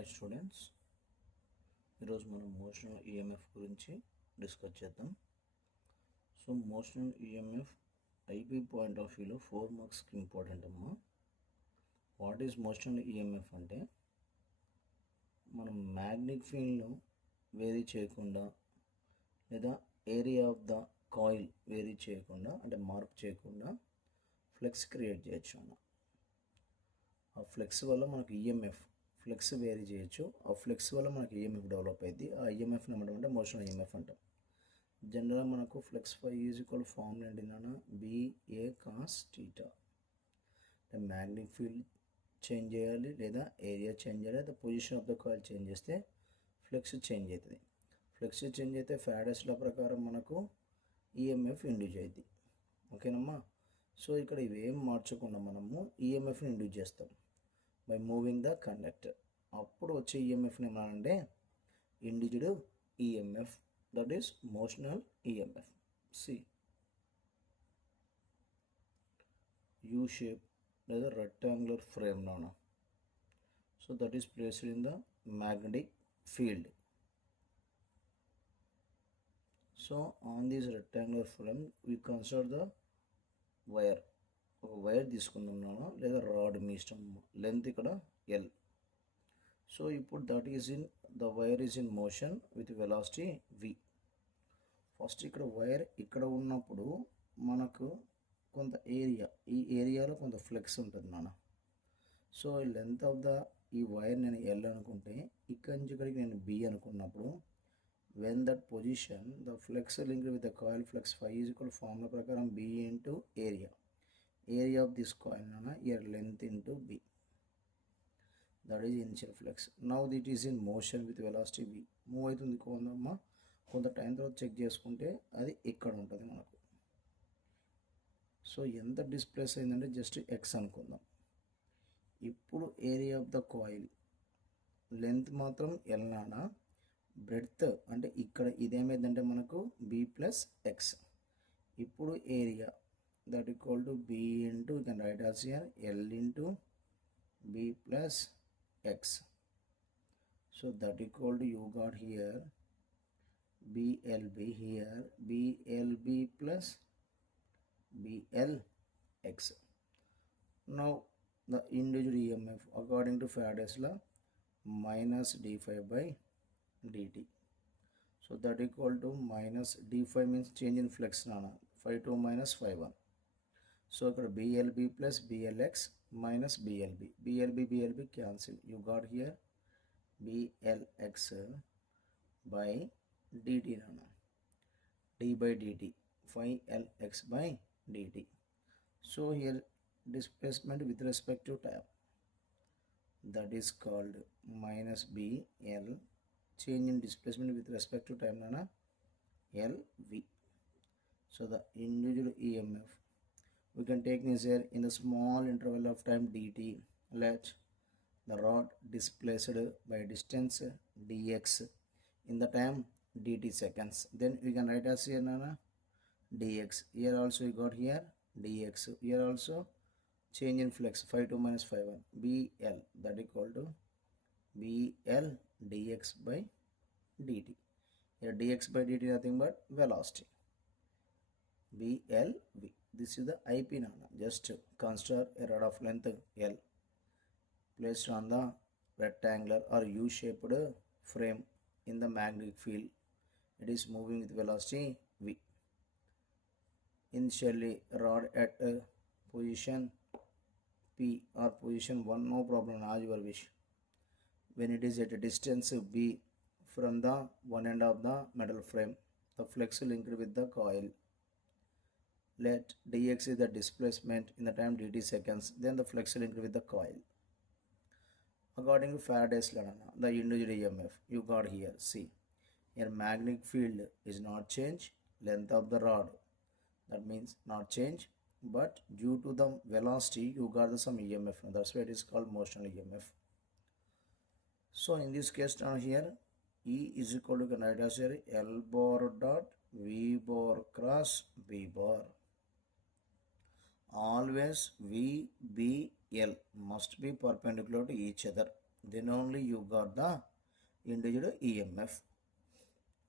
Hi students, ఈరోజు మనం మోషనల్ ఈఎంఎఫ్ గురించి డిస్కస్ చేద్దాం. సో మోషనల్ ఈఎంఎఫ్ ఐపీ పాయింట్ ఆఫ్ వ్యూలో 4 మార్క్స్కి ఇంపార్టెంట్ అమ్మా. వాట్ ఈజ్ మోషనల్ ఈఎంఎఫ్ అంటే మనం మ్యాగ్నెటిక్ ఫీల్డ్ను వేరీ చేయకుండా లేదా area of the coil vary చేయకుండా అంటే మార్పు చేయకుండా ఫ్లెక్స్ క్రియేట్ చేయొచ్చు అన్న. ఆ ఫ్లెక్స్ వల్ల మనకు ఈఎంఎఫ్ ఫ్లెక్స్ వేరీ చేయొచ్చు. ఆ ఫ్లెక్స్ వల్ల మనకి ఈఎంఎఫ్ డెవలప్ అయింది. ఆ ఈఎంఎఫ్ని ఏమంటే మోషనల్ ఈఎంఎఫ్ అంటాం. జనరల్గా మనకు ఫ్లెక్స్ ఫై ఈక్వల్ ఫార్ములా ఏంటిదన్నా బిఏ కాస్ టీటా. అంటే మ్యాగ్నెటిక్ ఫీల్డ్ చేంజ్ చేయాలి లేదా ఏరియా చేంజ్ చేయాలి లేదా position of the coil change చేస్తే ఫ్లెక్స్ చేంజ్ అవుతుంది. ఫ్లెక్స్ చేంజ్ అయితే ఫారడేస్ లా ప్రకారం మనకు ఈఎంఎఫ్ ఇండ్యూస్ అవుతుంది. ఓకేనమ్మా. సో ఇక్కడ ఇవేం మార్చకుండా మనము ఈఎంఎఫ్ని ఇండ్యూస్ చేస్తాం బై మూవింగ్ ద కండక్టర్. అప్పుడు వచ్చే ఈఎంఎఫ్ని ఏమన్నానంటే induced EMF, that is motional EMF. See U shape లేదా రెక్టాంగులర్ ఫ్రేమ్లోన. So that is placed in the magnetic field. So on this rectangular frame we consider the wire. ఒక wire తీసుకుంటున్నాను లేదా rod, మీ ఇష్టం. లెంత్ ఇక్కడ ఎల్. సో ఇప్పుడు that is in the wire is in motion with velocity V. First ఇక్కడ వైర్ ఇక్కడ ఉన్నప్పుడు మనకు కొంత ఏరియా, ఈ ఏరియాలో కొంత ఫ్లెక్స్ ఉంటుంది నాన్న. సో లెంత్ ఆఫ్ ద ఈ వైర్ నేను ఎల్ అనుకుంటే ఇక్కడి నుంచి ఇక్కడికి నేను బి అనుకున్నప్పుడు when that position the flux linked with the coil flux phi is equal formula ప్రకారం B into area. Area of this coil here length into b, that is initial flux. Now it is in motion with velocity v. Move అవుతుంది కొందమ్మా. కొంత టైం తర్వాత చెక్ చేసుకుంటే అది ఇక్కడ ఉంటుంది మనకు. సో ఎంత డిస్ప్లేస్ అయిందంటే జస్ట్ ఎక్స్ అనుకుందాం. ఇప్పుడు area of the coil length మాత్రం ఎల్ నానా, బ్రెడ్త్ అంటే ఇక్కడ ఇదేమైందంటే మనకు బి ప్లస్ ఎక్స్. ఇప్పుడు area that equal to b into, you can write as here l into b plus x. So that equal to, you got here blb, here blb plus blx. Now the induced EMF according to Faraday's law minus d5 by dt. So that equal to minus d5 means change in flux nana, phi 2 minus phi 1. So ఇక్కడ BLB plus BLX minus BLB. BLB cancel. You got here BLX by dt nana. D by dt. Phi LX by dt. So here displacement with respect to time, that is called minus BL. Change in displacement with respect to time nana LV. So the induced EMF we can take this here in the small interval of time dt. Let the rod displaced by distance dx in the time dt seconds. Then we can write as here nana dx. Here also you got here dx. Here also change in flux phi 2 minus phi 1 bl, that equal to bl dx by dt. Here dx by dt nothing but velocity blv. This is the IP nana. Just consider a rod of length L placed on the rectangular or U-shaped frame in the magnetic field. It is moving with velocity v. Initially rod at position P or position 1, no problem, as your wish. When it is at a distance B from the one end of the metal frame, the flux linked with the coil. Let dx is the displacement in the time dt seconds, then the flux linked with the coil. According to Faraday's law, the induced EMF you got here. See, here magnetic field is not change, length of the rod, that means not change, but due to the velocity you got some EMF. That's why it is called motional EMF. So in this case down here E is equal to, can write as here L bar dot V bar cross B bar. Always V, B, L must be perpendicular to each other. then only you got the induced EMF.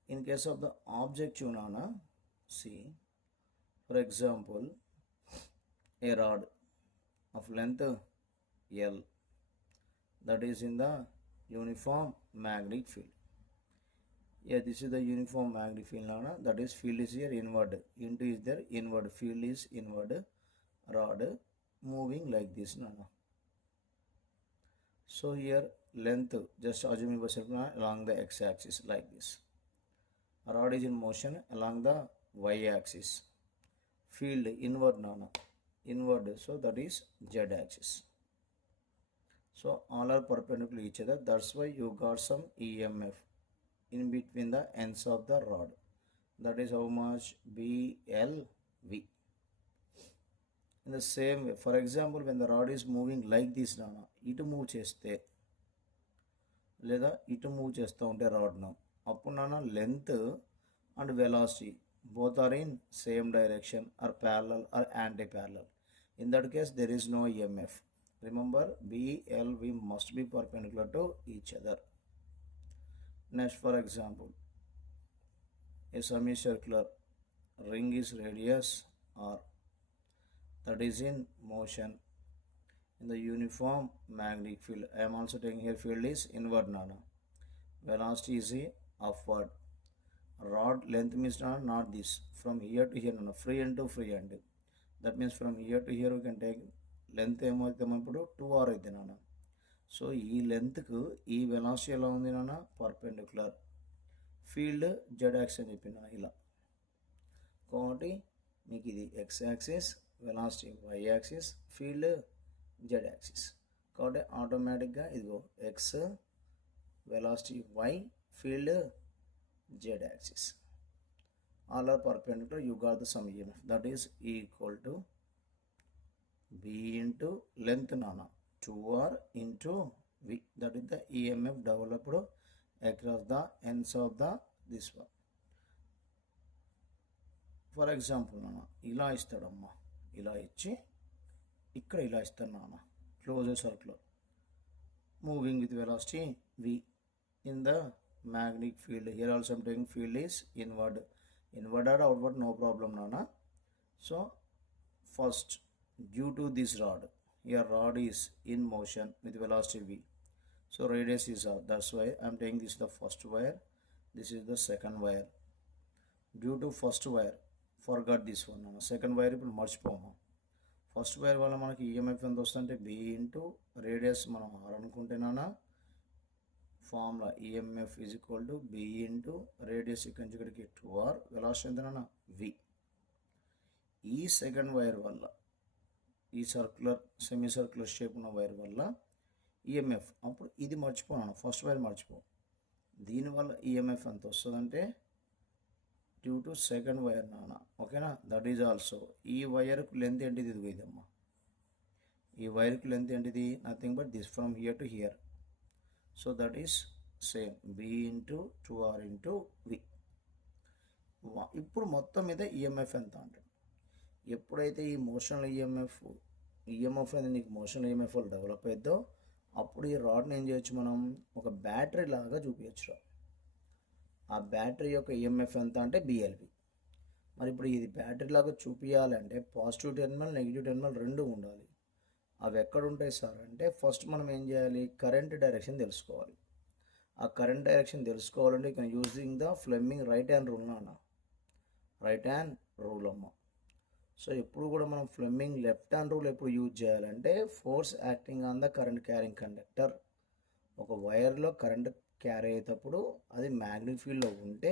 In case of the object Chunana, see, for example, a rod of length L that is in the uniform magnetic field. Yeah, this is the uniform magnetic field, Nana. That is field is here inward. Into is there inward. Field is inward. Rod moving like this, Nana. So here length, just assume yourself along the x-axis like this. Rod is in motion along the y-axis. Field inward, Nana. Inward, so that is z-axis. So all are perpendicular to each other. That's why you got some EMF in between the ends of the rod. That is how much? BLV. In the same way, for example, when the rod is moving like this, Nana, ఇటు మూవ్ చేస్తే లేదా ఇటు మూవ్ చేస్తూ ఉంటే రాడ్ను, అప్పుడు నాన్న length and velocity both are in same direction or parallel or anti-parallel. In that case, there is no EMF. Remember, BLV must be perpendicular to each other. Next, for example, a semicircular ring is radius R that is in motion in the uniform magnetic field. I am also taking here field is inward, Nana. Velocity is upward. Rod length means not this. From here to here, Nana. Free end to free end. That means from here to here we can take length ఏమవుతామప్పుడు 2r అయితే నాన్న. సో ఈ లెంత్కు ఈ వెలాసిటీ ఎలా ఉంది నాన్న? Perpendicular. Field Z axis అని చెప్పిన ఇలా. కాబట్టి మీకు ఇది X axis, velocity Y axis, field Z axis. కాబట్టి ఆటోమేటిక్గా ఇదిగో X, velocity Y, field Z axis. All are perpendicular, you got the sum EMF. That is equal to B into length, Nana, 2R into V. That is the EMF developed across the ends of the this one. For example, Nana, ఇలా ఇస్తాడమ్మా, ఇలా ఇచ్చి ఇక్కడ ఇలా ఇస్తాడు నాన్న. Closed circular moving with velocity V in the magnetic field. Here also I am taking field is inward. Inward or outward, no problem, Nana. So first, due to this rod, here rod is in motion with velocity V. So radius is R. That's why I am taking this the first wire. This is the second wire. Due to first wire, forgot this one, Nana. Second wire ఇప్పుడు మర్చిపోము. First wire వల్ల మనకి ఈఎంఎఫ్ ఎంత వస్తుందంటే B into radius మనం R అనుకుంటే నాన్న, formula EMF is equal to B into radius ఇక్కడి నుంచి ఇక్కడికి 2R, వెలాసిటీ ఎంతనా V. ఈ సెకండ్ వైర్ వల్ల, ఈ సర్క్యులర్ సెమీ సర్క్యులర్ షేప్ ఉన్న వైర్ వల్ల ఈఎంఎఫ్, అప్పుడు ఇది మర్చిపోను, ఫస్ట్ వైర్ మర్చిపో. దీనివల్ల ఈఎంఎఫ్ ఎంత వస్తుందంటే డ్యూ టు సెకండ్ వైర్ నాన్న, ఓకేనా. దట్ ఈజ్ ఆల్సో ఈ వైర్కు లెంత్ ఏంటిది, ఇది ఇదమ్మా. ఈ వైర్కు లెంత్ ఏంటిది, nothing but this from here to here. So that is same B into 2R into V. ఇప్పుడు మొత్తం మీద ఈఎంఎఫ్ ఎంత అంటాడు. ఎప్పుడైతే ఈ మోషనల్ ఈఎంఎఫ్ అనేది నీకు మోషనల్ ఈఎంఎఫ్ డెవలప్ అవుతుందో, అప్పుడు ఈ రాడ్ని ఏం చేయొచ్చు, మనం ఒక బ్యాటరీ లాగా చూపించచ్చు. ఆ బ్యాటరీ యొక్క ఈఎంఎఫ్ ఎంత అంటే BLV. మరి ఇప్పుడు ఇది బ్యాటరీ లాగా చూపించాలంటే పాజిటివ్ టెర్మినల్, నెగిటివ్ టెర్మినల్ రెండు ఉండాలి. అవి ఎక్కడ ఉంటాయి సార్ అంటే, ఫస్ట్ మనం ఏం చేయాలి, కరెంట్ డైరెక్షన్ తెలుసుకోవాలి. ఆ కరెంట్ డైరెక్షన్ తెలుసుకోవాలంటే ఇక్కడ using the Fleming right hand rule నాన్న, రైట్ హ్యాండ్ రూల్ అమ్మ. సో ఎప్పుడు కూడా మనం ఫ్లెమింగ్ లెఫ్ట్ హ్యాండ్ రూల్ ఎప్పుడు యూజ్ చేయాలంటే, force acting on the current carrying conductor. ఒక వైర్లో కరెంట్ క్యారీ అయ్యేటప్పుడు అది మ్యాగ్నెటిక్ ఫీల్డ్లో ఉంటే,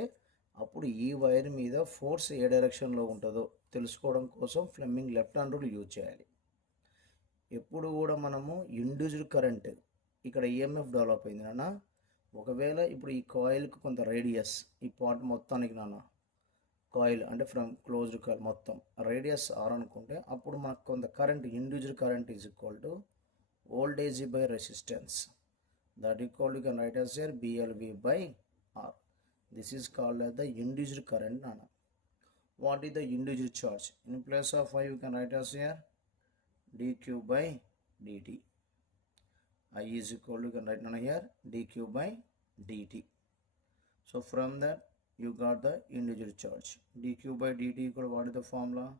అప్పుడు ఈ వైర్ మీద ఫోర్స్ ఏ డైరెక్షన్లో ఉంటుందో తెలుసుకోవడం కోసం Fleming left hand rule use చేయాలి. ఎప్పుడు కూడా మనము ఇండ్యూస్డ్ కరెంట్, ఇక్కడ ఈఎంఎఫ్ డెవలప్ అయింది నాన్న. ఒకవేళ ఇప్పుడు ఈ కాయిల్కి కొంత రేడియస్, ఈ పార్ట్ మొత్తానికి నాన్న, కాయిల్ అంటే ఫ్రమ్ క్లోజ్డ్ కాయిల్ మొత్తం రేడియస్ R అనుకుంటే, అప్పుడు మనకు కొంత current, induced current is equal to voltage by resistance. That equal you can write as here BLV by R. This is called as the induced current, Nana. What is the induced charge? In place of 5 you can write as here dq by dt. I is equal to, you can write down here, dq by dt. So from that you got the individual charge. dq by dt equal to, what is the formula?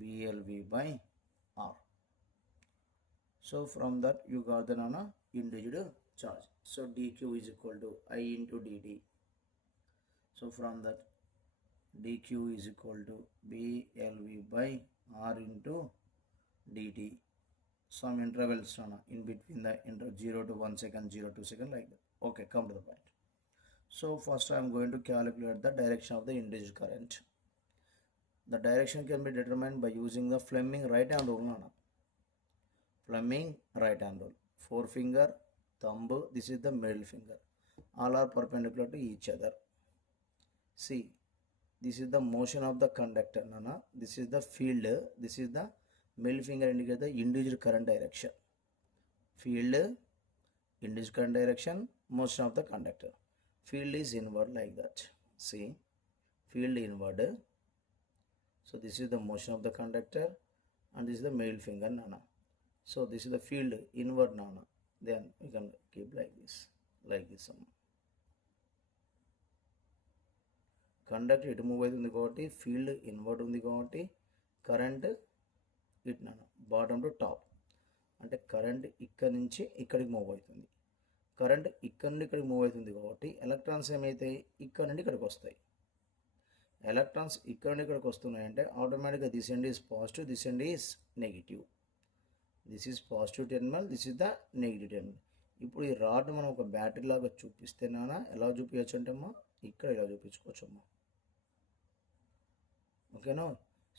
BLV by R. So from that you got the individual charge. So dq is equal to I into dt. So from that dq is equal to BLV by R into dt. Some intervals in between the 0 to 1 second, 0 to 2 second, like that. Okay, come to the point. So first I am going to calculate the direction of the induced current. The direction can be determined by using the Fleming right hand rule. Fleming right hand rule. Forefinger, thumb, this is the middle finger. All are perpendicular to each other. See, this is the motion of the conductor. This is the field. This is the middle finger indicates the induced current direction. Field, induced current direction, motion of the conductor. Field is inward like that. See, field inward. So this is the motion of the conductor and this is the middle finger. So this is the field inward. Then we can keep like this. Conductor ఇటు మూవ్ అవుతుంది కాబట్టి field inward ఉంది కాబట్టి కరెంట్ ఇటు bottom to top, అంటే కరెంట్ ఇక్కడ నుంచి ఇక్కడికి మూవ్ అవుతుంది. కరెంట్ ఇక్కడ నుండి ఇక్కడికి మూవ్ అవుతుంది కాబట్టి ఎలక్ట్రాన్స్ ఏమైతాయి, ఇక్కడ నుండి ఇక్కడికి వస్తాయి. ఎలక్ట్రాన్స్ ఇక్కడ నుండి ఇక్కడికి వస్తున్నాయంటే ఆటోమేటిక్గా this end is positive, this end is negative. This is positive terminal, this is the negative terminal. ఇప్పుడు ఈ రాడ్ మనం ఒక బ్యాటరీ లాగా చూపిస్తే ఎలా చూపించచ్చు అంటే అమ్మా, ఇక్కడ ఇలా చూపించుకోవచ్చు అమ్మా. ఓకేనా?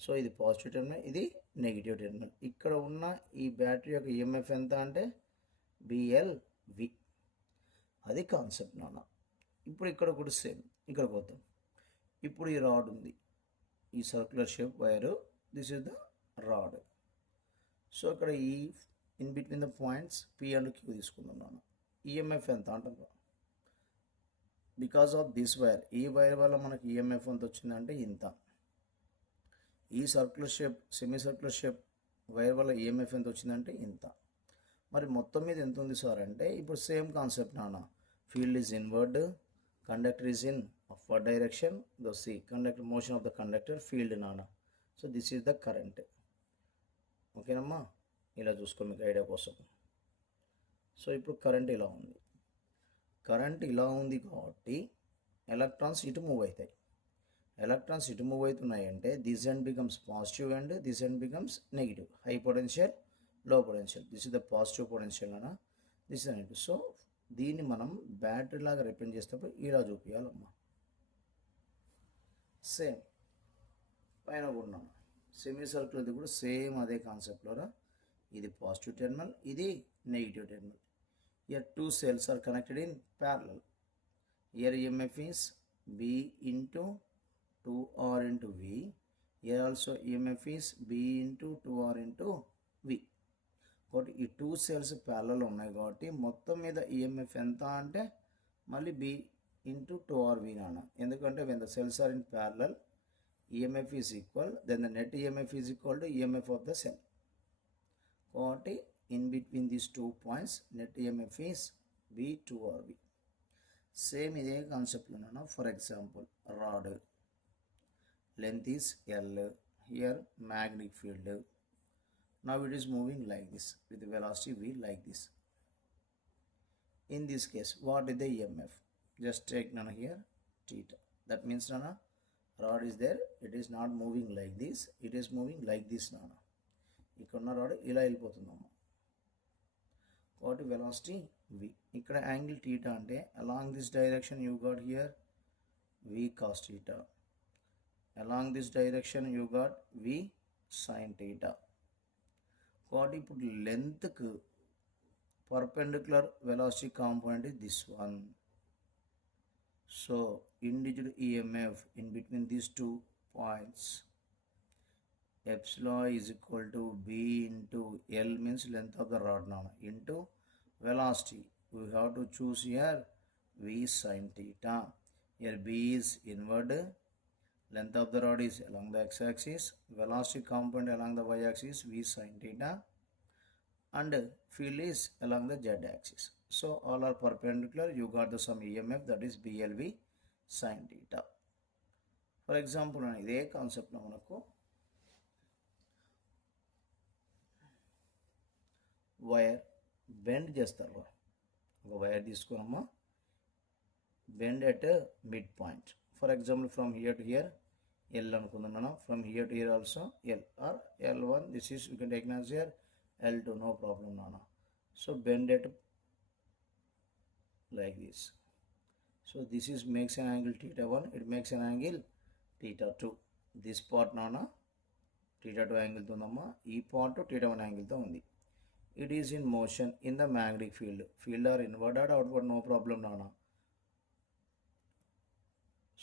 సో ఇది పాజిటివ్ టెర్మినల్, ఇది నెగిటివ్ టెర్మినల్. ఇక్కడ ఉన్న ఈ బ్యాటరీ యొక్క ఈఎంఎఫ్ ఎంత అంటే BLV. అది కాన్సెప్ట్ ఇప్పుడు ఇక్కడ కూడా సేమ్, ఇక్కడ పోతాం. ఇప్పుడు ఈ రాడ్ ఉంది, ఈ circular shape wire, this is the rod. So ఇక్కడ ఈ in between the points P and Q తీసుకుందాం. ఈఎంఎఫ్ ఎంత అంటారు, బికాస్ ఆఫ్ దిస్ వైర్, ఈ వైర్ వల్ల మనకి ఈఎంఎఫ్ ఎంత వచ్చిందంటే ఇంత. ఈ circular shape, semi circular shape wire వల్ల ఈఎంఎఫ్ ఎంత వచ్చిందంటే ఇంత. మరి మొత్తం మీద ఎంత ఉంది సార్ అంటే, ఇప్పుడు same concept field is inward, conductor is in upward direction, though C conductor, motion of the conductor, field so this is the current. ఓకేనమ్మా, ఇలా చూసుకో మీకు ఐడియా కోసం. సో ఇప్పుడు కరెంట్ ఇలా ఉంది, కరెంట్ ఇలా ఉంది కాబట్టి ఎలక్ట్రాన్స్ ఇటు మూవ్ అవుతాయి. ఎలక్ట్రాన్స్ ఇటు మూవ్ అవుతున్నాయంటే this end becomes positive and this end becomes negative. High potential, low potential, this is the positive potential this is negative. So దీన్ని మనం బ్యాటరీ లాగా రిప్రజెంట్ చేసేటప్పుడు ఇలా చూపించాలమ్మా. సేమ్ పైన కూడా సెమీ సర్క్యులర్ది కూడా సేమ్ అదే కాన్సెప్ట్లో, ఇది పాజిటివ్ టెర్మినల్, ఇది negative terminal. Here two cells are connected in parallel. Here EMF is B into 2R into V. Here also EMF is B into 2R into V. కాబట్టి ఈ టూ సెల్స్ ప్యారలల్ ఉన్నాయి కాబట్టి మొత్తం మీద ఈఎంఎఫ్ ఎంత అంటే మళ్ళీ B into 2RV ఎందుకంటే when the cells are in parallel EMF is equal, then the net EMF is equal to EMF of the cell. కాబట్టి in between these 2 points net EMF is B2RV. Same ఇదే కాన్సెప్ట్లో for example rod length is L, here magnetic field, now it is moving like this with the velocity V like this. In this case what is the EMF, just take here theta. That means rod is there, it is not moving like this, it is moving like this. ఇక్కడ rod ఇలా వెళ్ళిపోతుందమ్మా. కాబట్టి velocity V. ఇక్కడ angle theta అంటే along this direction you got here V cos theta, along this direction you got V sin theta. కాబట్టి ఇప్పుడు లెంత్కు perpendicular velocity component is this one. So induced EMF in between these 2 points, epsilon is equal to B into L means length of the rod into velocity. We have to choose here V sin theta. Here B is inward, length of the rod is along the x-axis, velocity component along the y-axis V sin theta, and field is along the z axis. So all are perpendicular. You got the some EMF, that is BLV sin theta. For example, ఇదే కాన్సెప్ట్లో మనకు wire bend చేస్తారు. ఒక wire తీసుకున్నామా, bend at mid point. For example from here to here L అనుకుందాం మనం, from here to here also L or L1, this is you can take as here L2, no problem nana. So bend it like this. So this is makes an angle theta 1, it makes an angle theta 2. This part nana theta 2 angle తో ఉందమ్మా, ఈ part theta 1 angle తో ఉంది. It is in motion in the magnetic field. Field are inward or outward, no problem nana.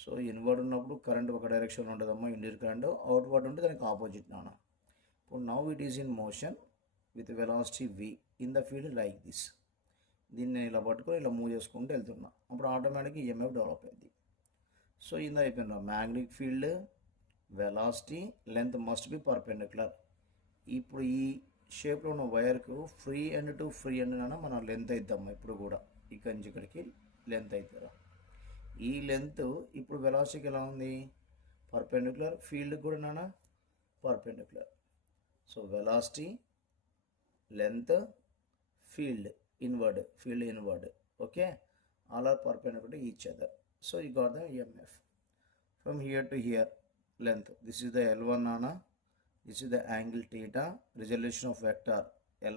So inward ఉన్నప్పుడు కరెంట్ ఒక డైరెక్షన్ ఉంటుందమ్మా, ఇండియర్ current. Outward ఉంటే దానికి ఆపోజిట్ నాన్న. ఇప్పుడు now it is in motion with velocity v in the field like this. దీన్ని ఇలా పట్టుకొని ఇలా మూవ్ చేసుకుంటూ వెళ్తున్నా, అప్పుడు ఆటోమేటిక్గా ఈఎంఎఫ్ డెవలప్ అయింది. సో ఇందా అయిపోయిందా, magnetic field, velocity, length must be perpendicular. ఇప్పుడు ఈ షేప్లో ఉన్న వైర్కు free end to free end నాన్న మనం లెంత్ అవుతామా, ఇప్పుడు కూడా ఇక్కడి నుంచి ఇక్కడికి లెంత్ అవుతారా. ఈ లెంత్ ఇప్పుడు వెలాసిటీకి ఎలా ఉంది, పర్పెండిక్యులర్, ఫీల్డ్ కూడా నాన్న perpendicular. So velocity, length, field inward, field inward, okay, all are perpendicular to each other. So you got the EMF from here to here. Length, this is the L1 నాన్న, this is the angle theta, resolution of vector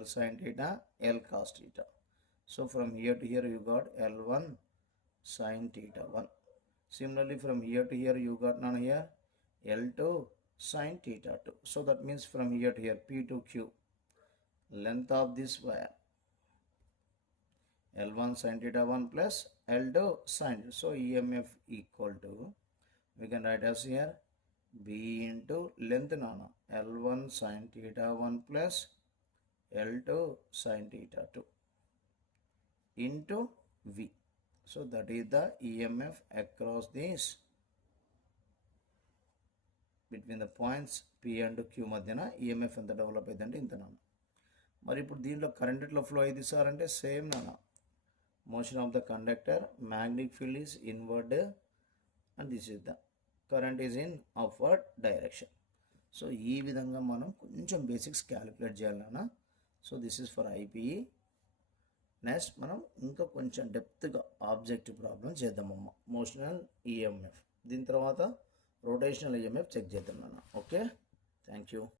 L sin theta, L cos theta. So from here to here you got L1 sin theta 1. Similarly from here to here you got now here L2 sin theta 2. So that means from here to here P to Q, length of this wire L1 sin theta 1 plus L2 sin. So EMF equal to, we can write as here B into length nana, L1 sin theta 1 plus L2 sin theta 2 into V. So that is the EMF across this between the points P and Q మధ్యన EMF ఎంత డెవలప్ అయిందంటే ఇంత నాన్న. మరి ఇప్పుడు దీంట్లో కరెంట్ ఎట్లా ఫ్లో అయింది సార్ అంటే సేమ్ నాన్న, motion of the conductor, magnetic field is inward and this is the current is in upward direction. So ఈ విధంగా మనం కొంచెం బేసిక్స్ క్యాలిక్యులేట్ చేయాలి నాన్న. So this is for IPE. Next మనం ఇంకా కొంచెం డెప్త్గా ఆబ్జెక్టివ్ ప్రాబ్లం చేద్దామమ్మా, మోషనల్ ఈఎంఎఫ్. దీని తర్వాత రొటేషనల్ ఈఎంఎఫ్ చెక్ చేద్దాం నాన్న. Okay, thank you.